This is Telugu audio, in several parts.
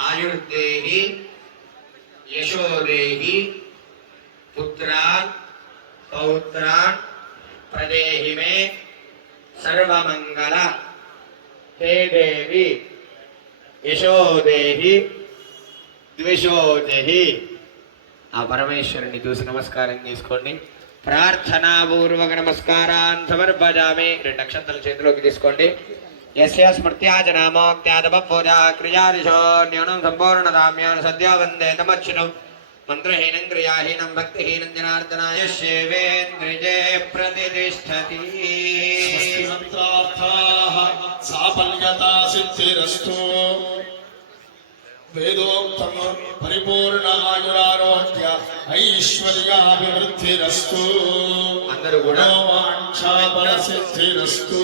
ఆయుర్దేహి యశోదేహి పుత్రాన్ పౌత్రాన్ ప్రదేహి మే సర్వమంగళ. హే దేవి యశోదేహి ద్విషోదేహి. ఆ పరమేశ్వరుని చూసి నమస్కారం చేసుకోండి. ప్రార్థనాపూర్వక నమస్కారాన్ని సమర్పజామి. రెండు నక్షత్రాల చేతిలోకి తీసుకోండి. యస్య స్మృత్యాజనామోక్త్యాదప పూజా క్రియాదిశో న్యూనం సంపూర్ణదామ్యాన్ సద్యో వందే నమచ్చును మంత్రహీనం క్రియాహీనం భక్తిహీనం జనార్దనాయ శివేంద్రియే ప్రతిష్టతి మంత్రార్థాः సాఫల్యతా సిద్ధిరస్తు వేదోక్తం పరిపూర్ణ ఆయురారోగ్య ఐశ్వర్యాభివృద్ధిరస్తు అందరూ కూడా వాంఛాపర సిద్ధిరస్తు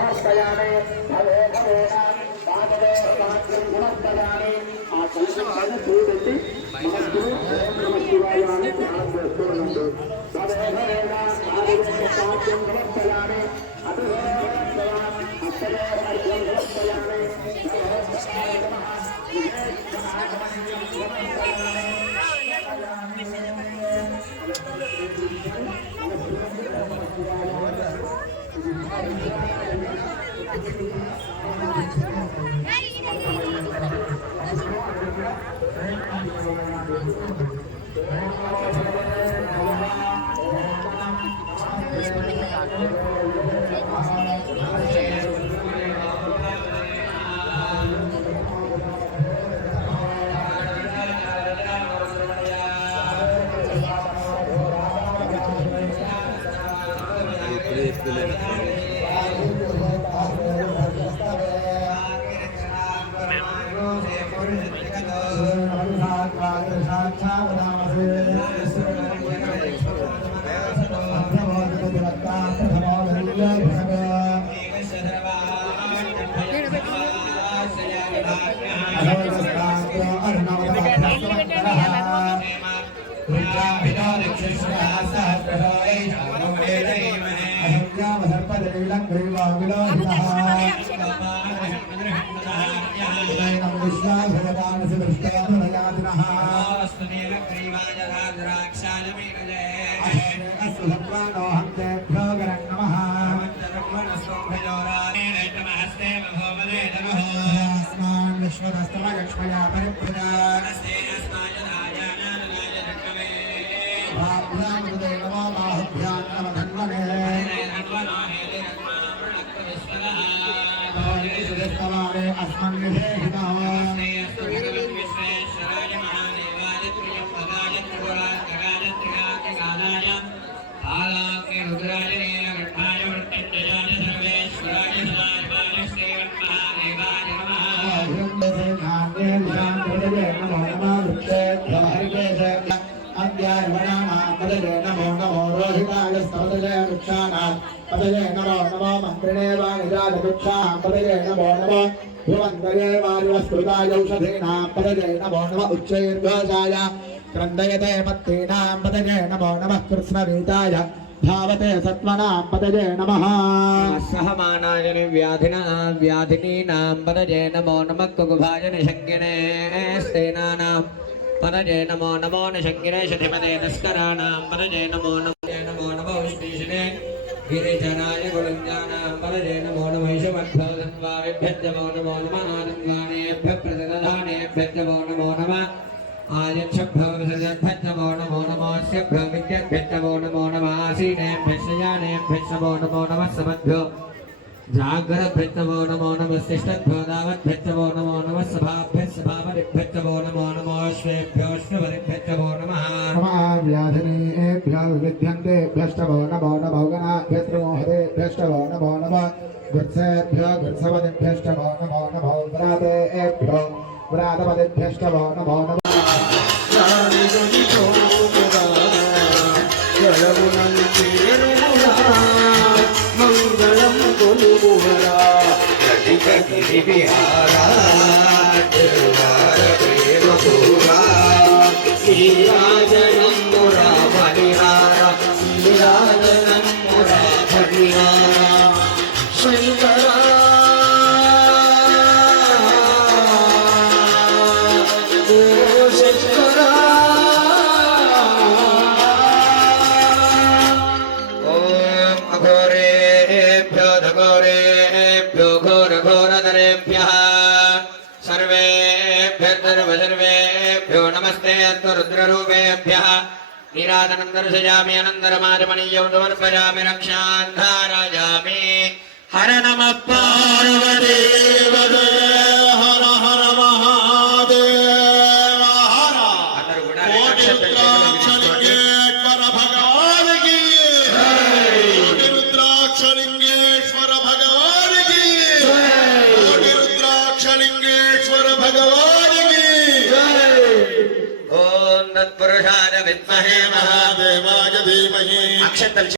गुणस्तयाने भवे भवेनां पादवे पाद्यं गुणस्तयाने आसनं सूदति नमस्तु नमः शिवाय ध्यान दोस्तों नमो भवे भवेनां पादवे पाद्यं गुणस्तयाने अतः अक्षरे अर्घ्यं गुणस्तयाने नमः शिवाय नमः Thank you. C'est pas. परिप्रजा भाभ्यामृते नमो बाहुभ्यां नमः धन्वने सुदस्तमाने नमो नमो रोहिताय स्तवदय वृक्षाणां पदये नमो नमो मन्त्रिणे वाणिराजवृक्षां पदये नमो नमो भुवन्तये वायुवस्कृतायौषधीनां पदये नमो नम उच्चैर्घोषाय क्रन्दयते पत्तीनां पदये नमो नमः कृत्स्नवीताय धावते सत्त्वनां पदये नमः सहमानाय व्याधिना व्याधिनीनां पदजे नमो नमः कुकुभाय निशङ्गिने स्तेनानां पदजे नमो नमो निशङ्गिने शतिपदे नस्कराणां पदजे नमो नमो नमो नमो विष्णुशिने गिरिजनाय गुणञ्जानां पदजे नमो नमो ईशमध्वोधन्वाविभ्यः नमो नमो नमः आनन्द्वानेभ्यः प्रतिदधानेभ्यः नमो नमो नमः आयच्छभ्यो विसर्जभ्यः नमो नमो नमोऽस्यभ्यो विद्यभ्यः नमो नमो नमः आसीनेभ्यः शयानेभ्यः नमो नमो नमः समद्भ्यो जाग्रभ्यः नमो नमो नमः शिष्टभ्यो दावद्भ्यः नमो नमो नमः सभाभ्यः सभापतिभ्यः नमो नमो नमो श्वेभ्योऽश्वपतिभ्यः नमो नमः नमः व्याधिनीभ्यो विविध्यन्तेभ्यष्टभो नमो नमो गणाभ्यस्त्रोहतेभ्यष्टभो नमो नमः गुत्सेभ्यो गुत्सपतिभ्यष्टभो नमो नमो व्रातेभ्यो व्रातपतिभ्यष्टभो नमो नमः Adivinha? नमस्ते अस्तु रुद्ररूपेभ्यः नीरादनं दर्शयामि अनन्तरमाजमणीयं समर्पयामि रक्षान्धारायामि हर नमः पार्वती तत्पुरुषाय विद्महे महादेवाय धीमहि। अक्षतल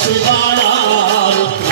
আশিবাড়ার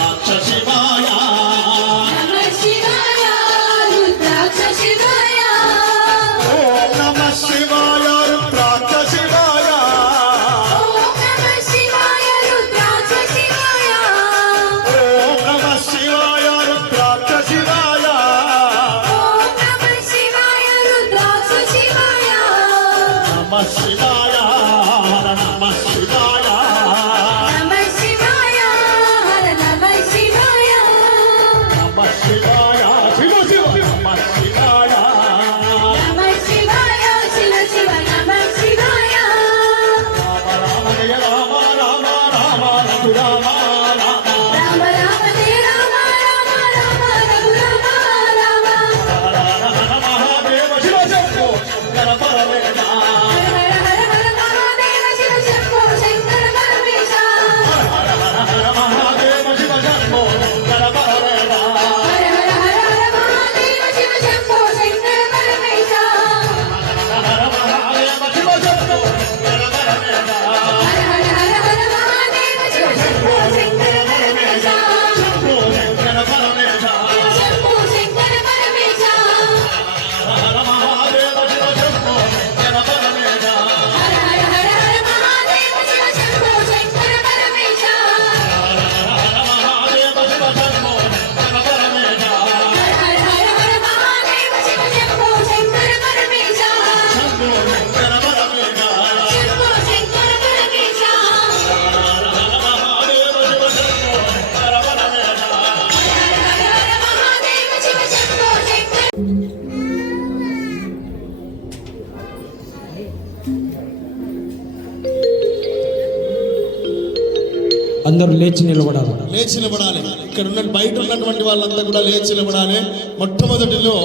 అందరూ లేచి నిలబడాలి. లేచి నిలబడాలి. ఇక్కడ ఉన్న బయట ఉన్నటువంటి వాళ్ళంతా కూడా లేచి నిలబడాలి. మొట్టమొదటిలో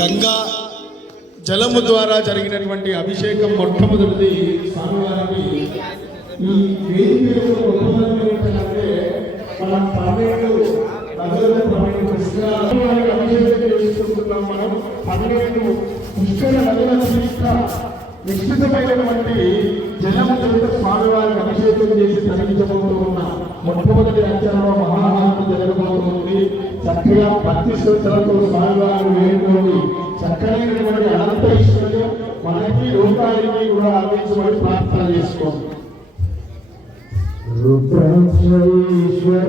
గంగా జలము ద్వారా జరిగినటువంటి అభిషేకం మొట్టమొదటిది స్వామివారికి. ఈ వేదిక అభిషేకం మనం. పన్నెండు పుష్కర నదుల నిశ్చితమైనటువంటి జలముతో స్వామివారికి అభిషేకం చేసి తరలించబోతూ ఉన్న మొట్టమొదటి అక్షరంలో మహాహారతి జరగబోతుంది. చక్కగా భక్తి శ్రద్ధలతో స్వామివారిని వేడుకోండి చక్కనైనటువంటి అనంత ఈశ్వరుడు మనకి రూపాయలని కూడా అందించబడి ప్రార్థన చేసుకోండి. Rudreshwara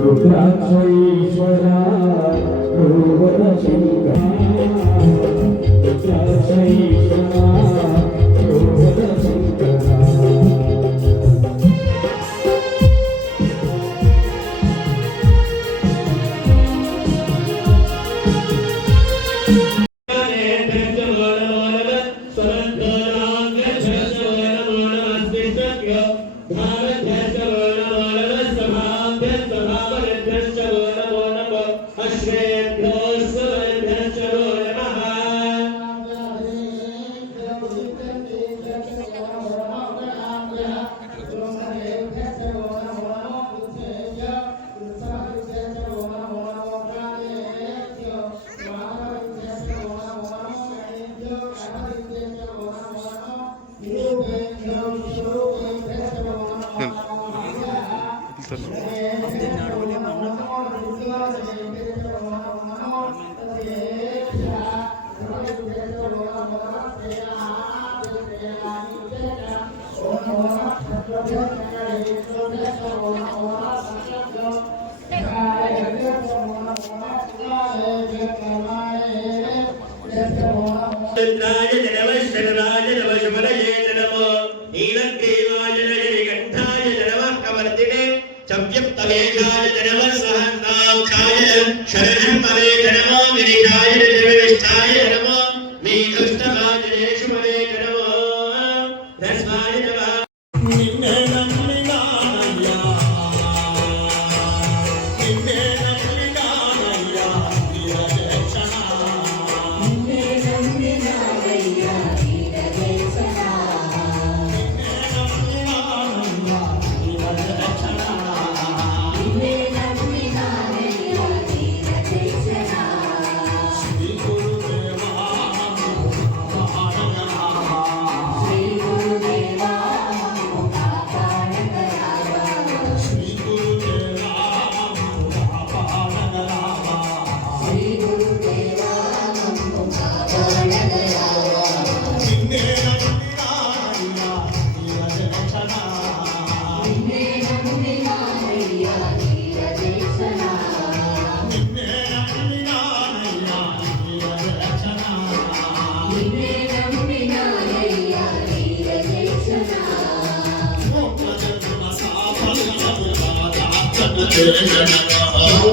Rudra Shri Swara, Rudra Shri Swara, Rudra Shri Swara. కవర్తినే చవ్యక్తవేషాయ నమ సహస్రాక్షాయ శరణం పదే నమో గిరిజాయ జనమ ఓం